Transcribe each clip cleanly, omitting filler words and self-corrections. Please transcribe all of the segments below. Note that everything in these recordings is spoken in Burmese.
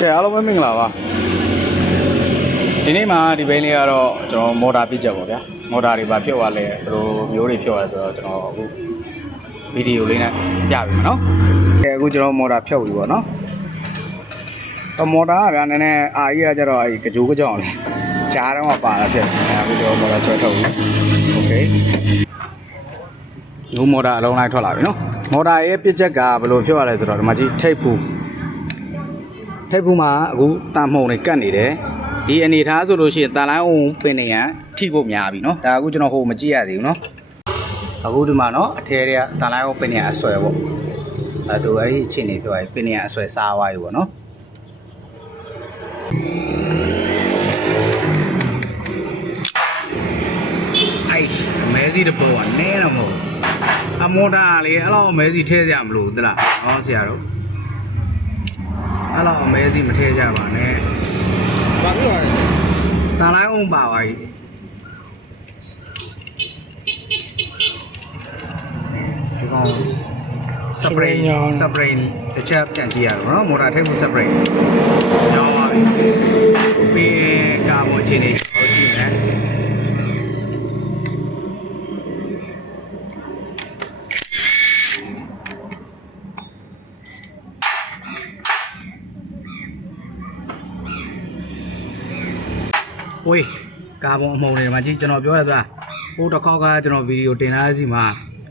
ကဲအားလုံးပဲမင်္ဂလာပါဒီနေ့မှာဒီဘိန်းလေးကတော့ကျွန်တော်မော်တာပြချက်ပေါ့ဗျာမော်တာတွေပါဖြုတ်သွားလဲဘယ်လိုမျိုးတွေဖြုတ်ရလဲဆိုတော့ကျွန်တော်အခုဗီဒီယိုလေးနဲ့ပြပြီနော်ကဲအခုကျွန်တော်မော်တာဖြုတ်ပြီပေါ့နော်မော်တာကဗျာနည်းနည်းအာကြီးကကြတော့အဲ့ကြိုးကြောင်လေးကြားတော့ပါလာဖြစ်တယ်အခုကျွန်တော်မော်တာဆွဲထုတ်ပြီโอเคဒီမော်တာအလုံးလိုက်ထွက်လာပြီနော်မော်တာရဲ့ပြချက်ကဘယ်လိုဖြုတ်ရလဲဆိုတော့ဒီမှာကြီးထိပ်ဖူမှာအခုတာမှုံတွေကတ်နေတယ်ဒီအနေထားဆိုလို့ရှိရင်တန်လိုင်းအောင်ပင်နေရန်ထိဖို့များပြီเนาะဒါအခုကျွန်တော်ဟိုမကြည့်ရသေးဘူးเนาะအခုဒီမှာเนาะအထဲတွေကတန်လိုင်းအောင်ပင်နေရအဆွဲပေါ့အဲသူအဲ့ဒီအချင်းနေပြောရင်ပင်နေရအဆွဲစားသွားပြီပေါ့เนาะအိုက်မဲစီတပေါ်ကနဲတော့မဟုတ်အမောတာလေအဲ့လိုမဲစီထဲကြမလို့သလားဟောဆရာတို့အဲ့လိုအမဲစီမထဲကြပါနဲ့ဘာဖြစ်သွားလဲတန်လိုင်းအောင်ပါပါကြီးဒီကောင်စပရိတ်တခြားပြန်ကြည့်ရတော့နော်မော်တာထဲမှာစပရိတ်ညောင်းပါပြီပြီးကာမွန်ချင်းနေဟောကြည့်နေဝေးကာဗွန်အမှုန်တွေမှာကြည့်ကျွန်တော်ပြောရသလားဟိုတစ်ခေါက်ကကျွန်တော်ဗီဒီယိုတင်ထားစီမှာ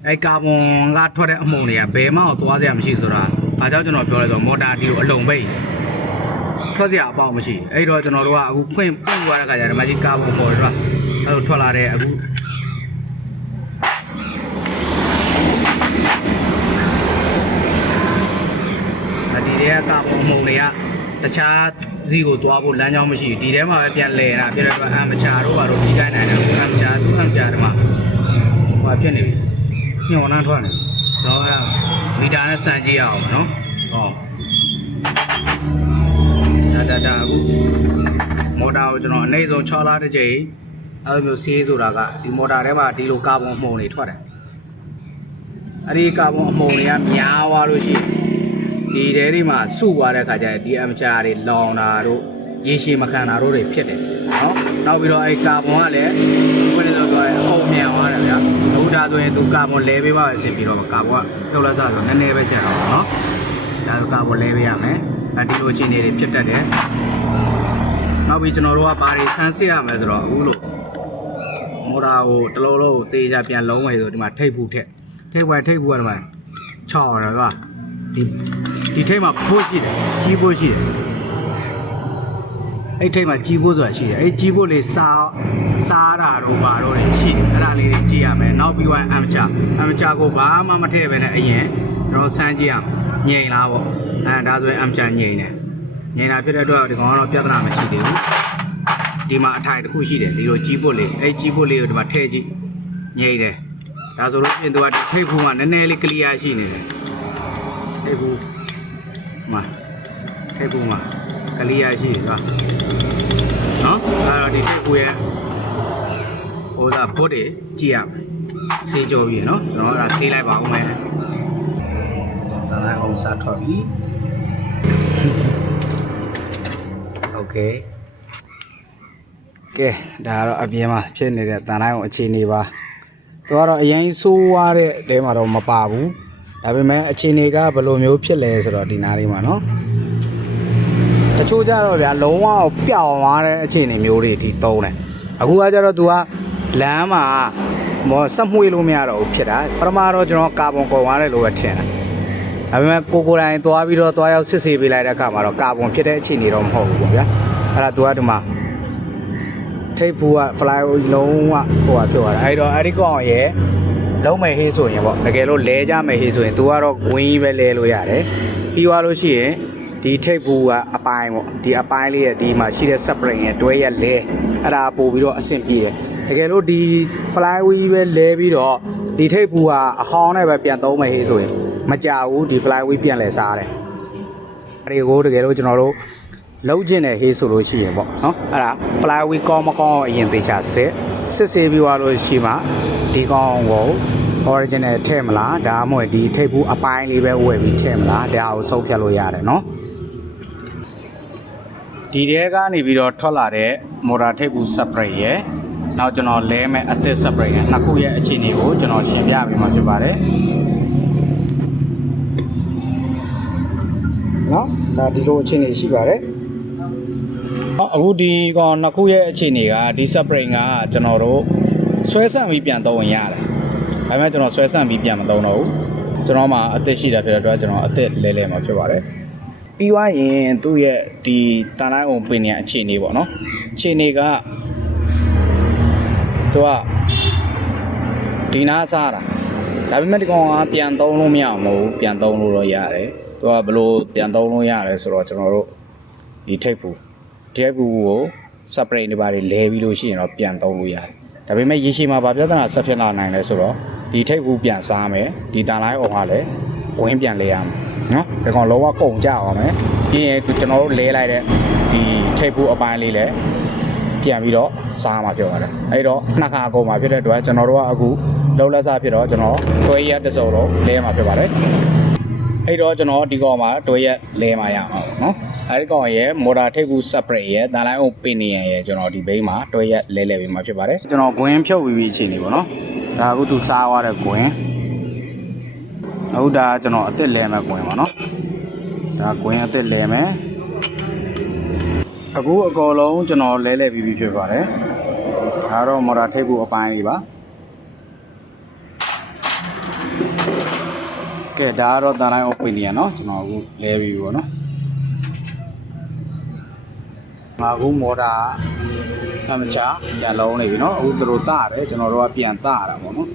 အဲကာဗွန်ကထွက်တဲ့အမှုန်တွေကဘယ်မှတော့သွားစရာမရှိဆိုတာအားကြောင့်ကျွန်တော်ပြောလိုက်တော့မော်တာဒီကိုအလုံးပိတ်ထွက်စရာအပေါက်မရှိအဲ့တော့ကျွန်တော်တို့ကအခုဖွင့်သွားတဲ့ခါကျတော့ဒီမှာကြီးကာဗွန်ပေါ်တော့အဲ့လိုထွက်လာတဲ့အခုဒီတွေကကာဗွန်အမှုန်တွေကတခြားစီကိုသွားဖို့လမ်းကြောင်းမရှိဒီထဲမှာပဲပြန်လဲတာပြတဲ့အတွက်အမချာတို့ကတော့ပြီးခိုင်းနိုင်တယ်အမချာသူ့အမချာဒီမှာဟိုဖြစ်နေပြီညောင်းနှမ်းထွက်နေတော့အဲ့မီတာနဲ့စမ်းကြည့်ရအောင်နော်ဟောဒါအခုမော်တာကိုကျွန်တော်အနေဆုံး6လတစ်ကြိမ်အဲ့လိုမျိုးဆေးဆိုတာကဒီမော်တာထဲမှာဒီလိုကာဗွန်အမှုန်တွေထွက်တယ်အဲ့ဒီကာဗွန်အမှုန်တွေကများသွားလို့ရှိရင်ဒီတဲတွေမှာစုသွားတဲ့ခါကျရင်ဒီအမချာတွေလောင်တာတို့ရေရှည်မခံတာတို့တွေဖြစ်တယ်နော်နောက်ပြီးတော့အဲကာဗွန်ကလည်းဘယ်လိုပြောရဲအုံမြန်သွားတယ်ဗျာဘုရားဆိုရင်သူကာဗွန်လဲပေးပါအဆင်ပြီးတော့ကာဗွန်ကထုတ်လက်စားဆိုနည်းနည်းပဲကျန်တော့နော်ဒါဆိုကာဗွန်လဲပေးရမယ်အဲဒီလိုအခြေအနေတွေဖြစ်တတ်တယ်နောက်ပြီးကျွန်တော်တို့ကဘာတွေဆန်းစစ်ရမလဲဆိုတော့အခုလို့မော်တာကိုတလုံးလုံးတေးကြပြန်လုံးမယ်ဆိုဒီမှာထိပ်ဘူးထက်ထိပ်ဘူးကဒီမှာ6ရတယ်ကွာဒီထိပ်မှာဖို့ရှိတယ်ကြီးဖို့ရှိတယ်အဲ့ထိပ်မှာကြီးဖို့ဆိုတာရှိတယ်အဲ့ကြီးဖို့လေးစားတာတော့ပါတော့တယ်ရှိတယ်အဲ့ဒါလေးတွေကြည့်ရမယ်နောက်ပြီးအမချာကိုဘာမှမထည့်ပဲနဲ့အရင်ကျွန်တော်စမ်းကြည့်အောင်ငြိမ်လားပေါ့အဲဒါဆိုရင်အမချာငြိမ်တာဖြစ်တဲ့အတွက်ဒီကောင်ကတော့ပြဿနာမရှိသေးဘူးဒီမှာအထိုင်တစ်ခုရှိတယ်ဒီလိုကြီးဖို့လေးအဲ့ကြီးဖို့လေးကိုဒီမှာထည့်ကြည့်ငြိမ်တယ်ဒါဆိုလို့ပြင်သူကဒီထိပ်ဖို့ကနည်းနည်းလေးကလီယာရှိနေတယ်ထိပ်ဘူးမှာကလီယာရှိသွားနော်အဲ့တော့ဒီထိပ်ဘူးရဲ့ဟိုဒါဘုတ်တွေကြည့်ရမယ်ဆေးကြောပြီးနော်ကျွန်တော်အဲ့ဒါဆေးလိုက်ပါဦးမယ်ဒါလည်းအောင်စားထွက်ပြီโอเคကဲဒါကတော့အပြင်မှာဖြစ်နေတဲ့တန်တိုင်းအောင်အခြေအနေပါသူကတော့အရင်ဆိုးွားတဲ့တဲမှာတော့မပါဘူးဒါပေမဲ့အခြေအနေကဘယ်လိုမျိုးဖြစ်လဲဆိုတော့ဒီနားလေးမှာနော်တချို့ကြတော့ဗျာလုံးဝပျောက်သွားတဲ့အခြေအနေမျိုးတွေအထိသုံးတယ်အခုကကြတော့ तू ကလမ်းမှာဆက်မွှေးလို့မရတော့ဘူးဖြစ်တာပထမတော့ကျွန်တော်ကာဗွန်ကုန်သွားတယ်လို့ပဲထင်တာဒါပေမဲ့ကိုတိုင်းသွားပြီးတော့သွားရောက်စစ်ဆေးပေးလိုက်တဲ့အခါမှာတော့ကာဗွန်ဖြစ်တဲ့အခြေအနေတော့မဟုတ်ဘူးပေါ့ဗျာအဲ့ဒါ तू ကဒီမှာထိပ်ဖူက fly လုံးဝဟိုကပြောတာအဲ့တော့အဲ့ဒီကောင်ရဲ့လုံးမယ်ဟေးဆိုရင်ပေါ့တကယ်လို့လဲကြမယ်ဟေးဆိုရင် तू ကတော့ဂွင်းကြီးပဲလဲလို့ရတယ်ပြီးသွားလို့ရှိရင်ဒီထိပ်ဘူးကအပိုင်းပေါ့ဒီအပိုင်းလေးရဲ့ဒီမှာရှိတဲ့ spring ရဲ့တွဲရက်လဲအဲ့ဒါပို့ပြီးတော့အဆင်ပြေတယ်တကယ်လို့ဒီ fly wheel ပဲလဲပြီးတော့ဒီထိပ်ဘူးကအဟောင်းနဲ့ပဲပြန်သုံးမယ်ဟေးဆိုရင်မကြဘူးဒီ fly wheel ပြန်လဲစားတယ်အဲ့ဒီကိုတကယ်လို့ကျွန်တော်တို့လုံးကျင်တဲ့ဟေးဆိုလို့ရှိရင်ပေါ့နော်အဲ့ဒါ fly wheel ကောင်းမကောင်းအရင်သေချာစစ်ဆေးပြီးသွားလို့ရှိမှဒီကောင်ကို original ထည့်မလားဒါမှမဟုတ်ဒီထိပ်ဘူးအပိုင်းလေးပဲဝယ်ပြီးထည့်မလားဒါကိုစုပ်ဖြတ်လို့ရတယ်နော် ဒီတဲကနေပြီးတော့ထွက်လာတဲ့မော်တာထိပ်ဘူး spray ရဲ့နောက်ကျွန်တော်လဲမဲ့အသစ် spray ရဲ့နှစ်ခုရဲ့အခြေအနေကိုကျွန်တော်ရှင်းပြပေးမှာဖြစ်ပါတယ်နော်ဒါဒီလိုအခြေအနေရှိပါတယ်အခုဒီကောင်နှစ်ခုရဲ့အခြေအနေကဒီ spray ကကျွန်တော်တို့ဆွဲဆန့်ပြီးပြန်သုံးရင်ရတယ်ဒါပေမဲ့ကျွန်တော်ဆွဲဆန့်ပြီးပြန်မသုံးတော့ဘူးကျွန်တော်မှအသစ်ရှိတာဖြစ်တဲ့အတွက်ကျွန်တော်အသစ်လဲမှာဖြစ်ပါတယ်ပြီးွားရင်သူ့ရဲ့ဒီတန်တိုင်းအောင်ပင်နေအခြေအနေပေါ့နော်အခြေအနေကသူကဒီနားစားတာဒါပေမဲ့ဒီကောင်ကပြန်သုံးလို့မရအောင်မဟုတ်ပြန်သုံးလို့တော့ရတယ်သူကဘလို့ပြန်သုံးလို့ရတယ်ဆိုတော့ကျွန်တော်တို့ဒီထိပ်ဘူးကို spray တွေပါတယ်လဲပြီးလို့ရှိရင်တော့ပြန်သုံးလို့ရတယ်ဒါပေမဲ့ရေရှည်မှာဗာပြဿနာဆက်ဖြစ်လာနိုင်လဲဆိုတော့ဒီထိပ်ဘူးပြန်စားမယ်ဒီတန်တိုင်းအောင်ကလည်းဂွင်းပြန်လဲရမယ်နော်ဒီကောင်လုံးဝကုန်ကြအောင်မယ်ပြီးရင်ကျွန်တော်တို့လဲလိုက်တဲ့ဒီထိပ်ဘူးအပိုင်းလေးလည်းပြန်ပြီးတော့စားမှာပြောပါတယ်အဲ့တော့နှစ်ခါကုန်မှာဖြစ်တဲ့အတွက်ကျွန်တော်တို့ကအခုလုံးလက်စားဖြစ်တော့ကျွန်တော်တွဲရက်တစ်စုံတော့လဲမှာဖြစ်ပါတယ်အဲ့တော့ကျွန်တော်ဒီကောင်မှာတွဲရက်လဲမှာရအောင်နော်အဲ့ဒီကောင်ရဲ့မော်တာထိပ်ဘူး spray ရဲ့တန်လိုက်အောင်ပင်နေရဲ့ကျွန်တော်ဒီဘိန်းမှာတွဲရက်လဲပြီးမှာဖြစ်ပါတယ်ကျွန်တော်ဂွင်းဖြုတ်ပြီးအခြေအနေပေါ့နော်ဒါအခုသူစားသွားတဲ့ဂွင်းအခုဒါကျွန်တော်အစ်စ်လဲမဲ့ဂွင်းပါနော်ဒါဂွင်းအစ်စ်လဲမယ်အခုအကောလုံးကျွန်တော်လဲပြီးဖြစ်ပါတယ်ဒါတော့မော်တာထိပ်ဘူးအပိုင်းလေးပါကဲဒါတော့တန်တိုင်း open လေးရနော်ကျွန်တော်အခုလဲပြီးပေါ့နော်ငါအခုမော်တာအမချာပြန်လုံးနေပြီနော်အခုသူတို့တရတယ်ကျွန်တော်တို့ကပြန်တရတာပေါ့နော်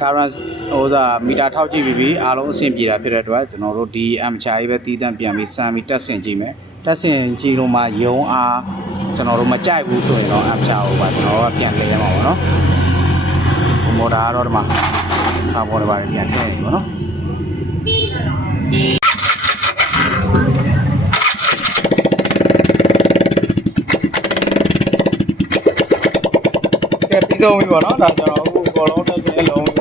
current ဟိုစားမီတာထောက်ကြည့်ပြီးအားလုံးအဆင်ပြေတာဖြစ်တဲ့အတွက်ကျွန်တော်တို့ဒီအမချာကြီးပဲတီးတန့်ပြန်ပြီးစမ်းပြီးတက်ဆင်ကြည့်မယ်တက်ဆင်ကြည့်လို့မှယုံအားကျွန်တော်တို့မကြိုက်ဘူးဆိုရင်တော့အမချာကိုပါကျွန်တော်တို့ကပြန်လဲရမှာပေါ့နော်မော်တာကတော့ဒီမှာပါပေါ်တယ်ပါပြန်ထည့်နေပေါ့နော်ကဲပြီးဆုံးပြီပေါ့နော်ဒါကျွန်တော်အခုအကုန်လုံးတက်ဆင်လုံး